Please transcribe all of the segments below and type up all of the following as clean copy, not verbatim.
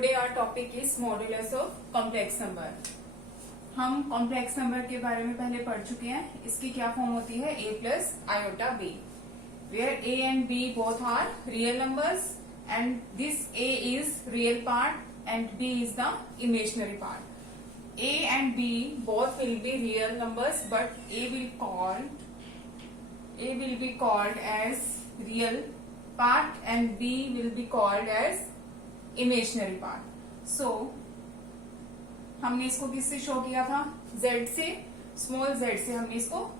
Today our topic is modulus of complex number. हम complex number के बारे में पहले पढ़ चुके हैं. इसकी क्या फॉर्म होती है? a plus iota b, where a and b both are real numbers and this a is real part and b is the imaginary part. a and b both will be real numbers, but a will be called as real part and b will be called as imaginary part. So हमने इसको किससे show किया था? z से, small z से हमने इसको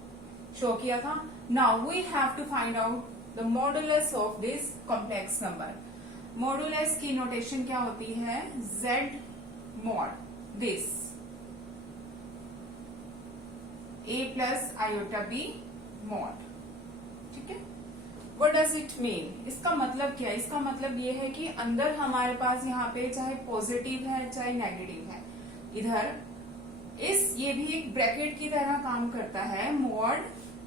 show किया था. Now we have to find out the modulus of this complex number. Modulus की नोटेशन क्या होती है? z mod this a plus iota b mod. ठीक है. What does it mean? इसका मतलब क्या है? इसका मतलब ये है कि अंदर हमारे पास यहाँ पे चाहे पॉजिटिव है चाहे नेगेटिव है, इधर ये भी एक ब्रैकेट की तरह काम करता है. मॉड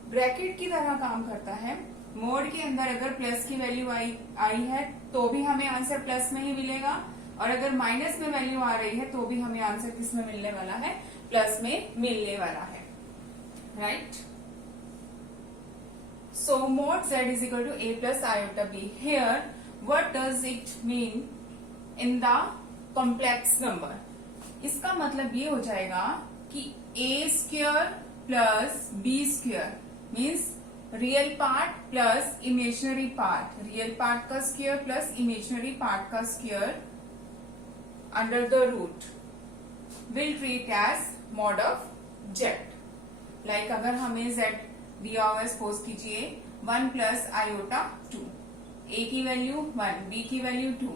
ब्रैकेट की तरह काम करता है. मॉड के अंदर अगर प्लस की वैल्यू आई है तो भी हमें आंसर प्लस में ही मिलेगा, और अगर माइनस में वैल्यू आ रही है तो भी हमें आंसर किस में मिलने वाला है? प्लस में मिलने वाला है. Right. So mod z is equal to a plus iota b. Here, what does it mean in the complex number? इसका मतलब ये हो जाएगा कि a square plus b square means real part plus imaginary part. Real part का square plus imaginary part का square under the root will treat as mod of z. Like अगर हमें z दिया हुआ, सपोज कीजिए 1 प्लस आयोटा 2, a की value 1, b की value 2,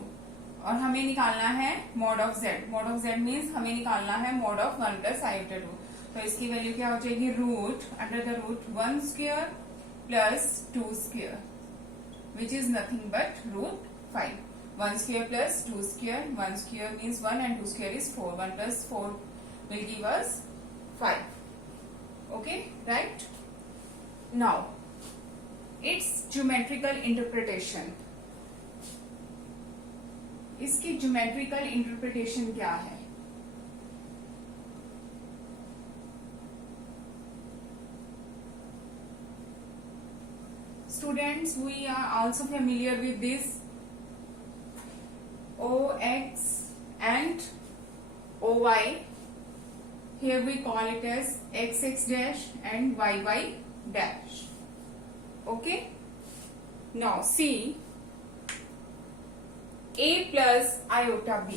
और हमें निकालना है mod of z. Mod of z means हमें निकालना है मॉड ऑफ 1 प्लस आयोटा 2. तो इसकी वैल्यू क्या हो जाएगी? Root under the root 1 square plus 2 square which is nothing but root 5. 1 square plus 2 square, 1 square means 1 and 2 square is 4. 1 plus 4 will give us 5. Okay, right? Now, its geometrical interpretation. इसकी geometrical interpretation क्या है? Students, we are also familiar with this OX and OY. Here we call it as XX dash and YY dash. Okay. Now see, a plus iota b.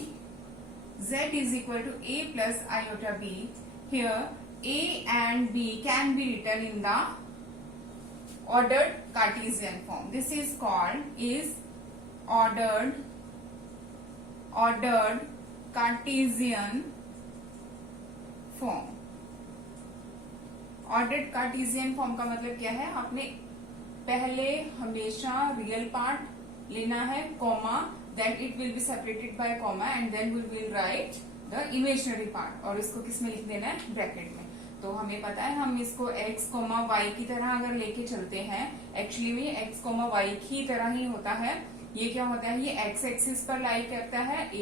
Z is equal to a plus iota b. Here a and b can be written in the ordered Cartesian form. This is called ordered Cartesian form. Ordered Cartesian form का मतलब क्या है? आपने पहले हमेशा real part लेना है, comma, then it will be separated by comma and then we will write the imaginary part, और इसको किस में लिख देना है? ब्रैकेट में. तो हमें पता है हम इसको x, y की तरह अगर लेके चलते हैं, एक्चुअली में x, y की तरह ही होता है. ये क्या होता है? ये x एक्सिस पर लाई करता है a,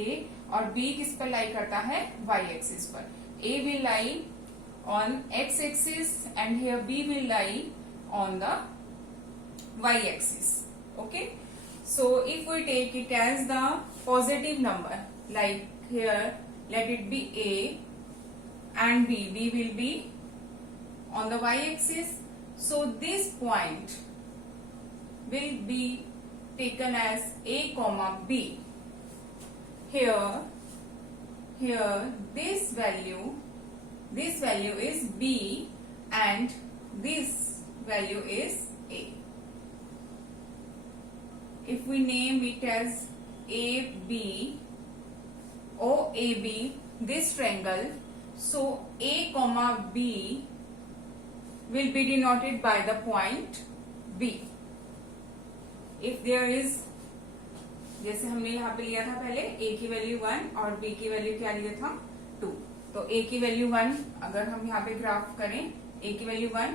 और b किस पर लाई करता है? y एक्सिस पर. a will lie on x axis and here b will lie on the y axis. Okay. So if we take it as the positive number, like here let it be a and b will be on the y axis. So this point will be taken as a comma b. Here this value is b and this value is a. If we name it as AB, OAB, this triangle, so a comma b will be denoted by the point b. If there is, जैसे हमने यहाँ पे लिया था पहले, a की value 1 और b की वैल्यू क्या लिया था? 2. तो a की वैल्यू 1 अगर हम यहाँ पे ग्राफ करें, a की वैल्यू 1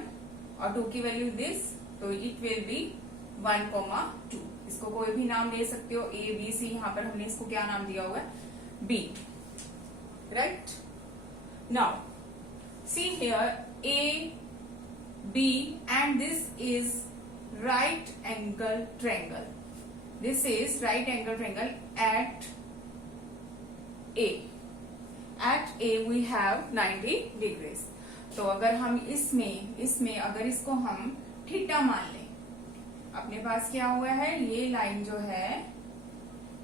और 2 की वैल्यू दिस, तो इट विल बी 1, 2. इसको कोई भी नाम दे सकते हो, ए बी सी. यहाँ पर हमने इसको क्या नाम दिया हुआ है? B, right? Now see here, A, B, and this is right angle triangle. This is right angle triangle at A. At A we have 90 degrees. तो अगर हम इसमें अगर इसको हम थीटा मान लें, अपने पास क्या हुआ है, ये लाइन जो है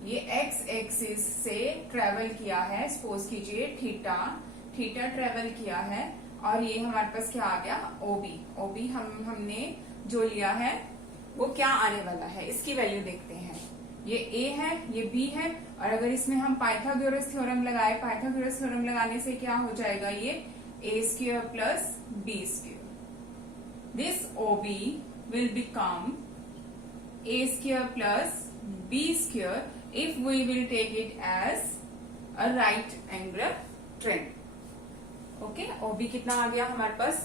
ये एक्स एक्सिस से ट्रेवल किया है, सपोज कीजिए थीटा ट्रेवल किया है, और ये हमारे पास क्या आ गया, ओबी हमने जो लिया है वो क्या आने वाला है, इसकी वैल्यू देखते हैं। ये ए है, ये बी है, और अगर इसमें हम पाइथागोरस थ्योरम लगाए, पाइथागोरस थ्योरम लगाने से क्या हो जाएगा, ये A square plus B square. This OB will become a square plus b square if we will take it as a right angle triangle. Okay, OB कितना आ गया हमारे पास,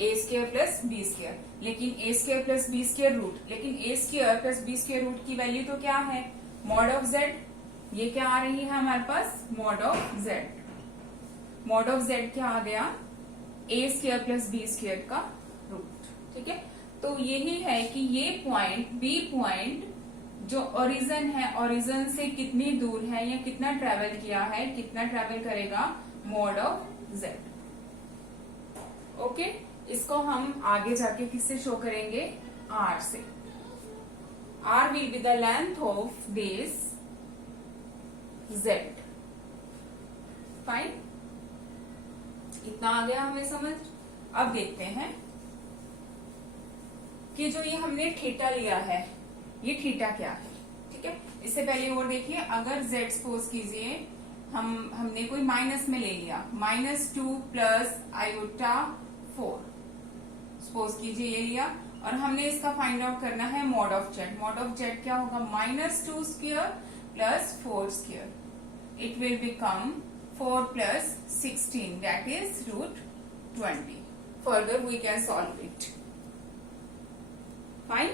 a square plus b square, लेकिन a square plus b square root, लेकिन a square plus b square root की value तो क्या है, mod of z। ये क्या आ रही है हमारे पास, mod of z। Mod of z क्या आ गया, a square plus b square का रूट। ठीक है, तो यही है कि ये पॉइंट बी पॉइंट जो ओरिजिन है, ओरिजिन से कितनी दूर है या कितना ट्रेवल किया है, कितना ट्रेवल करेगा, मॉड ऑफ जेड। ओके, इसको हम आगे जाके किससे शो करेंगे, आर से। R will be the length of this Z. Fine, इतना आ गया हमें समझ। अब देखते हैं कि जो ये हमने थीटा लिया है, ये थीटा क्या है। ठीक है, इससे पहले और देखिए, अगर z सपोज कीजिए हमने कोई माइनस में ले लिया, -2 प्लस आयोटा 4 सपोज कीजिए ये लिया, और हमने इसका फाइंड आउट करना है mod of z। Mod of z क्या होगा, -2 square plus 4 square, it will become 4 plus 16, that is √20। Further we can solve it. Fine,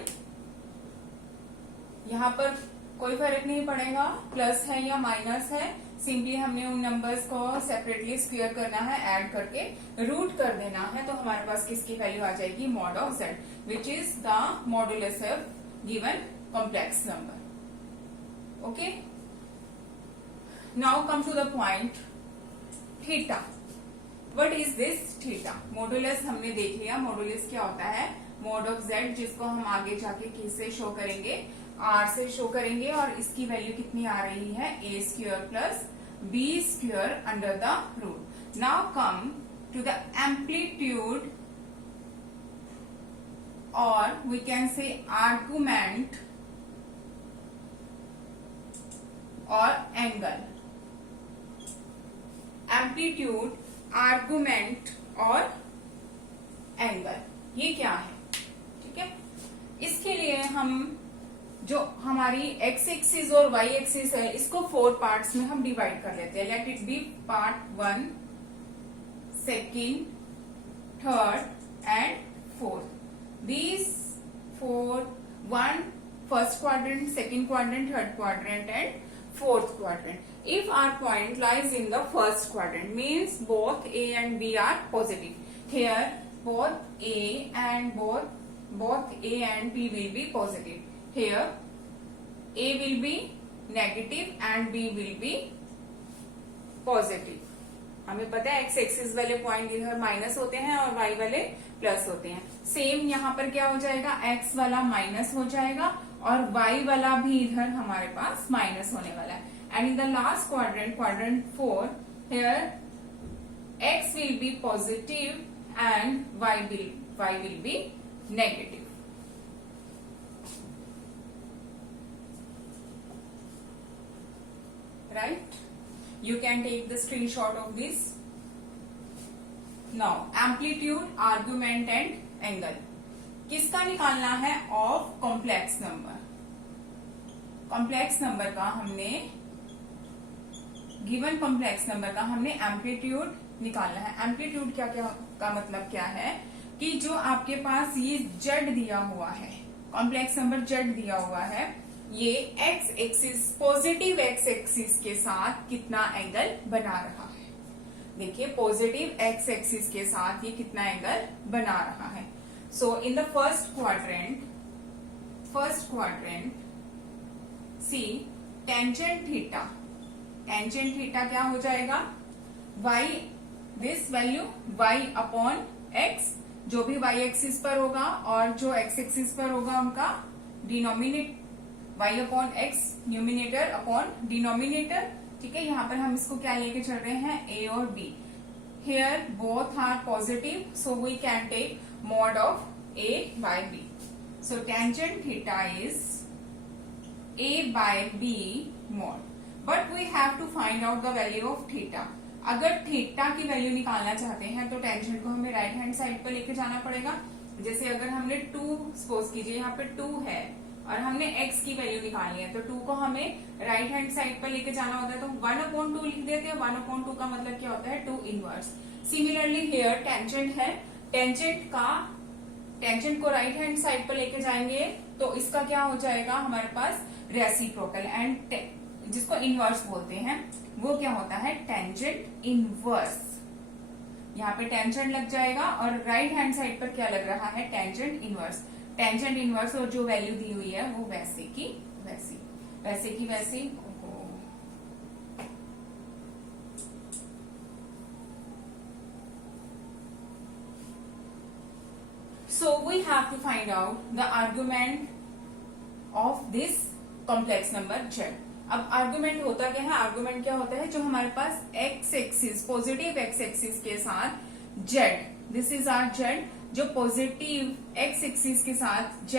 यहां पर कोई फर्क नहीं पड़ेगा प्लस है या माइनस है, सिंपली हमने उन नंबर्स को सेपरेटली स्क्वायर करना है, ऐड करके रूट कर देना है, तो हमारे पास किसकी वैल्यू आ जाएगी, mod of z, which is the modulus of given complex number. Okay, now come to the point theta. What is this theta? Modulus हमने देख लिया, मॉडुलस क्या होता है, मॉड ऑफ z, जिसको हम आगे जाके किससे शो करेंगे, r से शो करेंगे, और इसकी वैल्यू कितनी आ रही है, a square plus b square under the root. Now come to the amplitude, और वी कैन से आर्गुमेंट और एंगल। एम्पलीट्यूड, आर्गुमेंट और एंगल, ये क्या है? ठीक है, इसके लिए हम जो हमारी एक्स एक्सिस और वाई एक्सिस है, इसको 4 पार्ट्स में हम डिवाइड कर लेते हैं। Let it be part 1, second, third and fourth. These 4, 1 first quadrant, second quadrant, third quadrant and fourth quadrant. If our point lies in the first quadrant, means both A and B are positive. Here both A and B will be positive. Here A will be negative and B will be positive. हमें पता है x axis वाले point इधर minus होते हैं और Y वाले plus होते हैं। सेम यहाँ पर क्या हो जाएगा, एक्स वाला माइनस हो जाएगा और y वाला भी इधर हमारे पास माइनस होने वाला है। And in the last quadrant, quadrant 4, here x will be positive and y will be negative. Right, you can take the screenshot of this. Now amplitude, argument and angle किसका निकालना है, of complex number. Complex number का हमने, given complex number का हमने amplitude निकालना है। Amplitude क्या का मतलब क्या है कि जो आपके पास ये जेड दिया हुआ है, कॉम्प्लेक्स नंबर जेड दिया हुआ है, ये x axis positive x axis के साथ कितना एंगल बना रहा है। देखिए पॉजिटिव एक्स एक्सिस के साथ ये कितना एंगल बना रहा है। So in the first quadrant see tangent theta क्या हो जाएगा, y this value y upon x, जो भी y एक्सिस पर होगा और जो x एक्सिस पर होगा उनका denominate y upon x numerator upon denominator. ठीक है, यहाँ पर हम इसको क्या लेके चल रहे हैं, a और b। Here both are positive, so we can take mod of a by b. So tangent theta is a by b mod. But we have to find out the value of theta. अगर theta की value निकालना चाहते हैं तो tangent को हमें right hand side पर लेके जाना पड़ेगा। जैसे अगर हमने 2 सपोज कीजिए यहाँ पे 2 है और हमने x की वैल्यू निकालनी है तो 2 को हमें राइट हैंड साइड पर लेके जाना होता है, तो 1/2 लिख देते हैं। 1/2 का मतलब क्या होता है, 2 इनवर्स। सिमिलरली हियर टेंजेंट है, टेंजेंट को राइट हैंड साइड पर लेके जाएंगे तो इसका क्या हो जाएगा हमारे पास रेसिप्रोकल, एंड जिसको इनवर्स बोलते हैं वो क्या होता है, टेंजेंट इनवर्स। यहाँ पे टेंजेंट लग जाएगा और राइट हैंड साइड पर क्या लग रहा है, टेंजेंट इनवर्स। टेंजेंट इनवर्स और जो वैल्यू दी हुई है वो वैसे की वैसी। So we have to find out the argument of this complex number z. अब आर्गुमेंट होता क्या है, आर्गुमेंट क्या होता है, जो हमारे पास x axis positive x axis के साथ z, this is our z, जो पॉजिटिव x एक्सिस के साथ z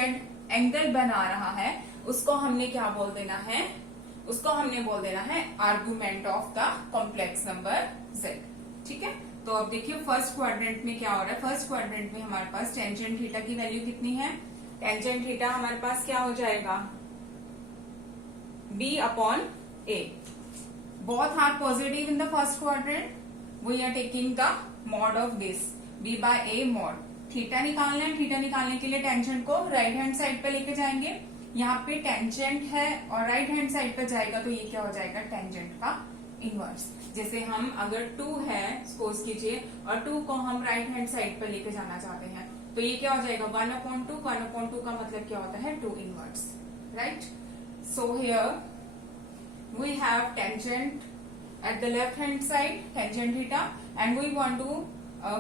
एंगल बना रहा है उसको हमने क्या बोल देना है, उसको हमने बोल देना है argument of the complex number z। ठीक है, तो अब देखिए फर्स्ट क्वाड्रेंट में क्या हो रहा है। फर्स्ट क्वाड्रेंट में हमारे पास टेंजेंट थीटा की वैल्यू कितनी है, टेंजेंट थीटा हमारे पास क्या हो जाएगा, b upon a। Both are positive in the first quadrant, we are taking the mod of this b by a mod. Theta निकालना है, थीटा निकालने के लिए टेंजेंट को राइट हैंड साइड पे लेके जाएंगे। यहाँ पे टेंजेंट है और राइट हैंड साइड पे जाएगा तो ये क्या हो जाएगा, टेंजेंट का इनवर्स। जैसे हम अगर 2 है सपोज कीजिए और 2 को हम राइट हैंड साइड पर लेके जाना चाहते हैं तो ये क्या हो जाएगा, 1/2। 1/2 का मतलब क्या होता है, 2 inverse, right. So here we have tangent at the left hand side, tangent theta, and we want to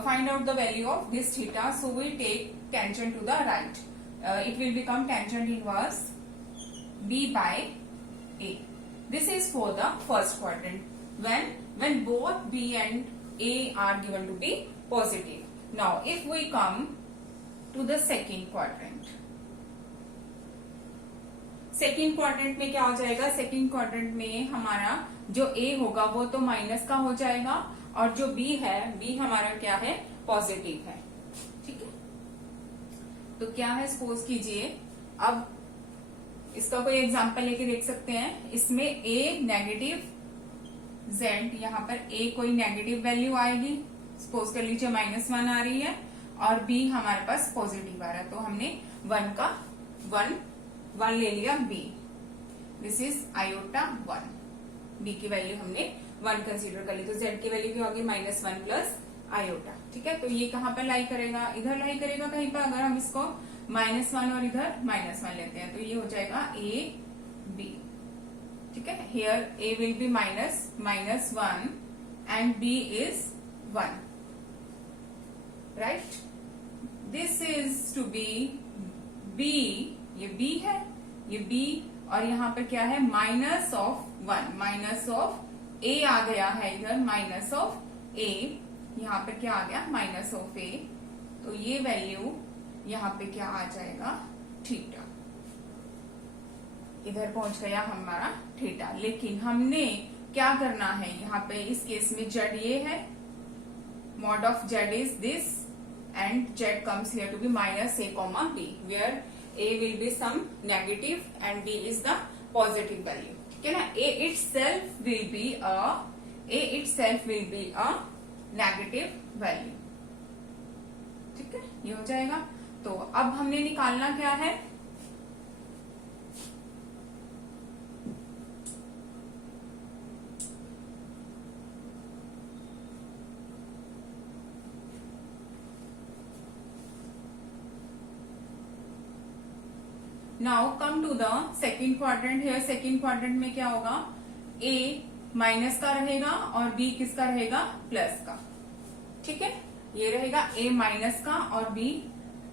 find out the value of this theta, so we take tangent to the right. It will become tangent inverse b by a. This is for the first quadrant when both b and a are given to be positive. Now if we come to the second quadrant, second quadrant में क्या हो जाएगा, second quadrant में हमारा जो a होगा वो तो माइनस का हो जाएगा और जो b है, b हमारा क्या है, पॉजिटिव है। ठीक है, तो क्या है, सपोज कीजिए अब इसका कोई एग्जांपल लेके देख सकते हैं। इसमें a नेगेटिव, z यहाँ पर a कोई नेगेटिव वैल्यू आएगी, सपोज कर लीजिए -1 आ रही है, और b हमारे पास पॉजिटिव आ रहा है तो हमने 1 ले लिया b, this is iota 1, b की वैल्यू हमने 1 कंसीडर कर ली, तो z की वैल्यू क्या होगी, -1 प्लस आयोटा। ठीक है, तो ये कहाँ पर लाई करेगा, इधर लाई करेगा कहीं पर। अगर हम इसको -1 और इधर -1 लेते हैं तो ये हो जाएगा a b। ठीक है, here a will be -1 and b is 1, right. This is to be b, ये b है, ये b, और यहाँ पर क्या है, -1, माइनस ऑफ a आ गया है इधर, -a, यहाँ पे क्या आ गया, -a, तो ये वैल्यू यहाँ पे क्या आ जाएगा, थीटा। इधर पहुंच गया हमारा थीटा। लेकिन हमने क्या करना है, यहाँ पे इस केस में z ये है, mod of z is this and z comes here to be -a, b, where a will be some negative and b is the positive value. ठीक है ना, a itself will be a negative value. ठीक है, ये हो जाएगा। तो अब हमने निकालना क्या है, now come to the second quadrant. Here second quadrant में क्या होगा, ए माइनस का रहेगा और बी किसका रहेगा, प्लस का। ठीक है, ये रहेगा ए माइनस का और बी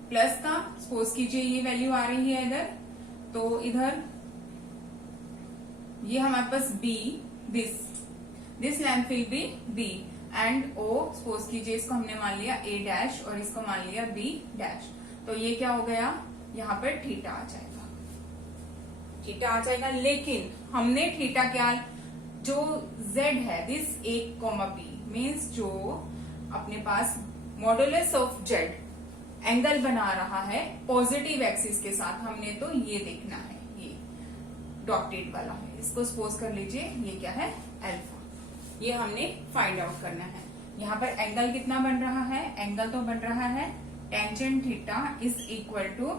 प्लस का। सपोज कीजिए ये वैल्यू आ रही है इधर, तो इधर ये हमारे पास B, this length will be B and O. Suppose कीजिए इसको हमने मान लिया ए डैश और इसको मान लिया बी डैश। तो ये क्या हो गया, यहाँ पर थीटा आ जाएगा, थीटा आ जाएगा। लेकिन हमने थीटा क्या, जो z है this A comma B means जो अपने पास मॉडुलस ऑफ z एंगल बना रहा है पॉजिटिव एक्सिस के साथ, हमने तो ये देखना है, ये डॉटेड वाला है, इसको सपोज कर लीजिए ये क्या है, अल्फा। ये हमने फाइंड आउट करना है। यहाँ पर एंगल कितना बन रहा है, एंगल तो बन रहा है tangent theta is equal to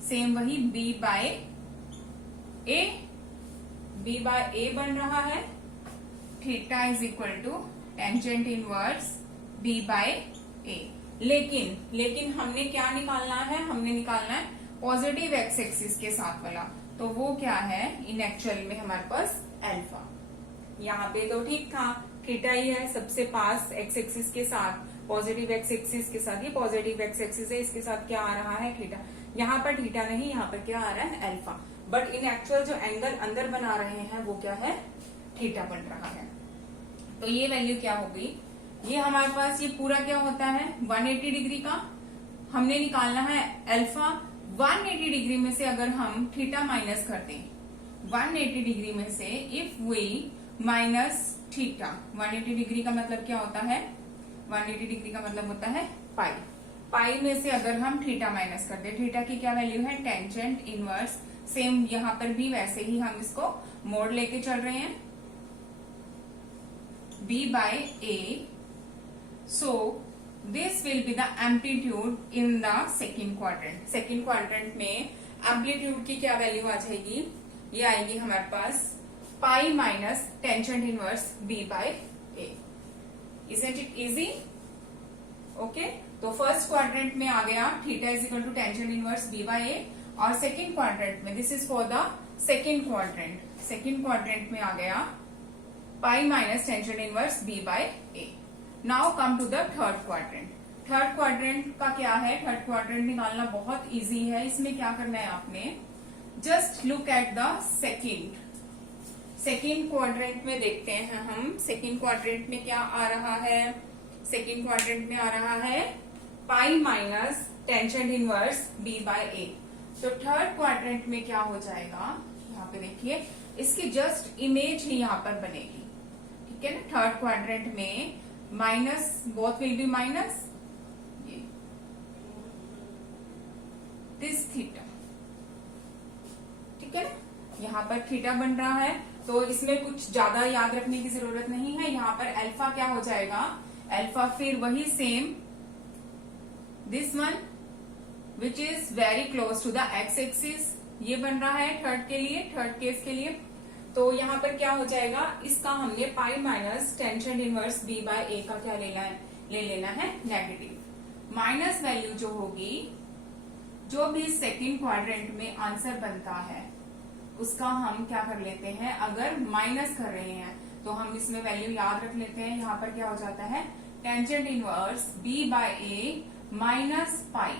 same वही B by A, B by A बन रहा है। Theta is equal to tangent inverse B by A. लेकिन हमने क्या निकालना है, हमने निकालना है पॉजिटिव एक्स एक्सिस के साथ वाला। तो वो क्या है इन एक्चुअल में हमारे पास अल्फा। यहाँ पे तो ठीक था, थीटा ही है सबसे पास एक्स एक्सिस के साथ, पॉजिटिव एक्स एक्सिस के साथ। ये पॉजिटिव एक्स एक्सिस है, इसके साथ क्या आ रहा है, थीटा। यहाँ पर थीटा नहीं, यहाँ पर क्या आ रहा है, अल्फा। बट इन एक्चुअल जो एंगल अंदर बना रहे हैं वो क्या है, थीटा बन रहा है। तो ये वैल्यू क्या होगी, ये हमारे पास ये पूरा क्या होता है 180 डिग्री का। हमने निकालना है अल्फा। 180 डिग्री में से अगर हम थीटा माइनस कर दें, 180 डिग्री में से if we minus theta, 180 degree का मतलब क्या होता है, 180 डिग्री का मतलब होता है पाई। पाई में से अगर हम थीटा माइनस कर दे, थीटा की क्या वैल्यू है, टेंजेंट इनवर्स। सेम यहाँ पर भी वैसे ही हम इसको मोड लेके चल रहे हैं, b by a. So this will be the amplitude in the second quadrant. Second quadrant में amplitude की क्या वैल्यू आ जाएगी, ये आएगी हमारे पास pi minus tangent inverse b by a. Isn't it easy? Okay, तो फर्स्ट क्वाड्रेंट में आ गया theta is equal to tangent inverse b by a, और सेकेंड क्वाड्रेंट में this is for the second quadrant, second quadrant में आ गया pi minus tangent inverse b by a. Now come to the third quadrant. Third quadrant का क्या है, third quadrant निकालना बहुत इजी है। इसमें क्या करना है आपने, just look at the second quadrant में देखते हैं हम, सेकेंड क्वाड्रेंट में क्या आ रहा है, सेकेंड क्वाड्रेंट में आ रहा है पाई minus tangent inverse b by a। तो थर्ड क्वाड्रेंट में क्या हो जाएगा, यहाँ पे देखिए इसकी जस्ट इमेज ही यहाँ पर बनेगी, ठीक है ना। थर्ड क्वाड्रेंट में minus, both will be minus, ये दिस थीटा, ठीक है ना। यहाँ पर थीटा बन रहा है, तो इसमें कुछ ज्यादा याद रखने की जरूरत नहीं है। यहाँ पर अल्फा क्या हो जाएगा, अल्फा फिर वही same this one which is very close to the X axis, ये बन रहा है थर्ड के लिए, थर्ड केस के लिए। तो यहाँ पर क्या हो जाएगा, इसका हमने पाई minus tangent inverse b by a का क्या ले लेना है नेगेटिव। माइनस वैल्यू जो होगी, जो भी सेकेंड क्वाड्रेंट में आंसर बनता है उसका हम क्या कर लेते हैं, अगर माइनस कर रहे हैं तो हम इसमें वैल्यू याद रख लेते हैं। यहाँ पर क्या हो जाता है tangent inverse b by a minus pi.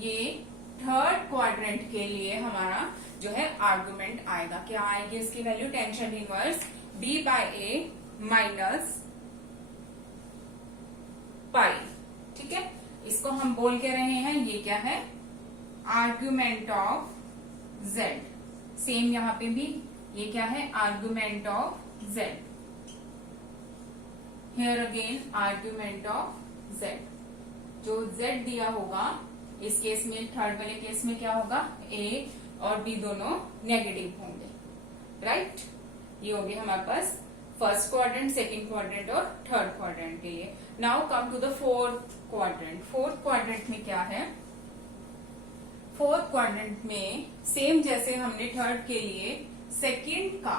ये थर्ड क्वाड्रेंट के लिए हमारा जो है आर्गुमेंट आएगा, क्या आएगी इसकी value, tangent inverse b by a minus pi, ठीक है। इसको हम बोल के रहे हैं, ये क्या है आर्गुमेंट ऑफ z। सेम यहाँ पे भी ये क्या है argument of z, here again argument of z। जो z दिया होगा इस केस में, थर्ड वाले केस में क्या होगा, a और b दोनों नेगेटिव होंगे, राइट। ये हो गया हमारे पास फर्स्ट क्वाड्रेंट, सेकेंड क्वाड्रेंट और थर्ड क्वाड्रेंट के लिए। Now come to the fourth quadrant. Fourth quadrant में क्या है, फोर्थ क्वाड्रेंट में सेम जैसे हमने थर्ड के लिए सेकेंड का,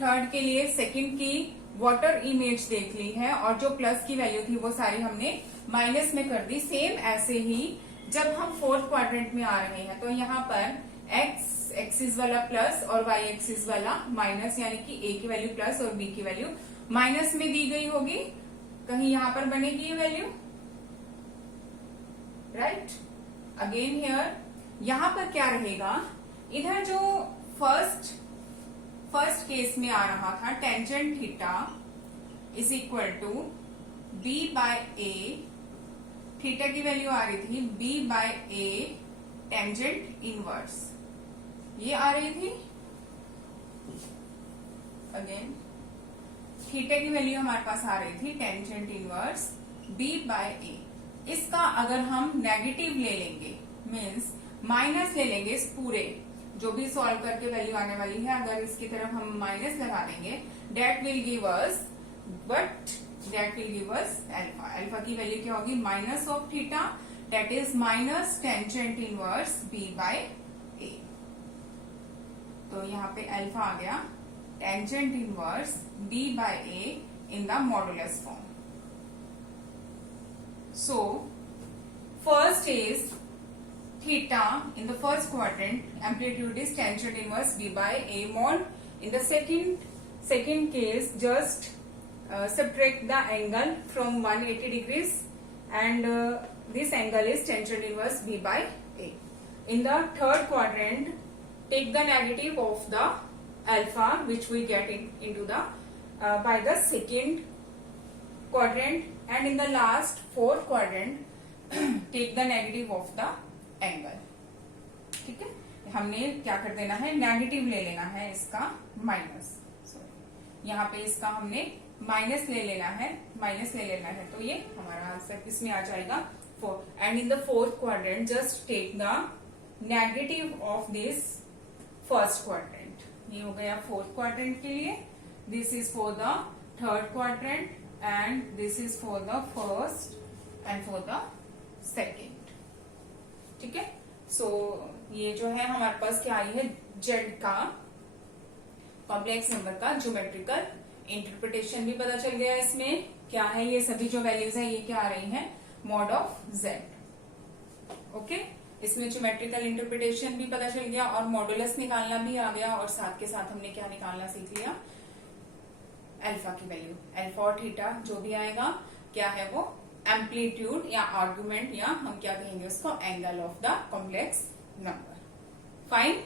थर्ड के लिए सेकेंड की वाटर इमेज देख ली है और जो प्लस की वैल्यू थी वो सारी हमने माइनस में कर दी। सेम ऐसे ही जब हम फोर्थ क्वाड्रेंट में आ रहे हैं तो यहाँ पर एक्स एक्सिस वाला प्लस और वाई एक्सिस वाला माइनस, यानी कि ए की वैल्यू प्लस और बी की वैल्यू माइनस में दी गई होगी। कहीं यहां पर बनेगी ये वैल्यू, राइट। अगेन हियर यहां पर क्या रहेगा, इधर जो फर्स्ट केस में आ रहा था tangent theta is equal to B by A, theta की वैल्यू आ रही थी B by A tangent inverse, ये आ रही थी। अगेन थीटा की वैल्यू हमारे पास आ रही थी टेंजेंट इनवर्स बी बाय ए। इसका अगर हम नेगेटिव ले लेंगे, मीन्स माइनस ले लेंगे, इस पूरे जो भी सॉल्व करके वैल्यू आने वाली है, अगर इसकी तरफ हम माइनस लगा देंगे, that will give us alpha. Alpha की वैल्यू क्या होगी, minus of theta, that is minus tangent inverse B by A. तो यहाँ पे अल्फा आ गया tangent inverse b by a in the modulus form. So first is theta in the first quadrant, amplitude is tangent inverse b by a mod. In the second case, just subtract the angle from 180 degrees and this angle is tangent inverse b by a. In the third quadrant, take the negative of the alpha which we get into the by the second quadrant, and in the last fourth quadrant take the negative of the angle. ठीक है, हमने क्या कर देना है, negative ले लेना है इसका माइनस, यहाँ पे इसका हमने माइनस ले लेना है, तो ये हमारा आंसर किसमें आ जाएगा, 4। And in the fourth quadrant just take the negative of this first quadrant. ये हो गया फोर्थ क्वाड्रेंट के लिए, this is for the third quadrant and this is for the first and for the second. ठीक है, सो ये जो है हमारे पास क्या आई है, जेड का कॉम्प्लेक्स नंबर का ज्योमेट्रिकल इंटरप्रिटेशन भी पता चल गया। इसमें क्या है, ये सभी जो वैल्यूज है ये क्या आ रही हैं, मॉड ऑफ जेड। ओके, इसमें ज्योमेट्रिकल इंटरप्रिटेशन भी पता चल गया और मॉडुलस निकालना भी आ गया, और साथ के साथ हमने क्या निकालना सीख लिया, अल्फा की वैल्यू। अल्फा और थीटा जो भी आएगा क्या है वो एम्पलीट्यूड या आर्गुमेंट, या हम क्या कहेंगे उसको, angle of the complex number. Fine.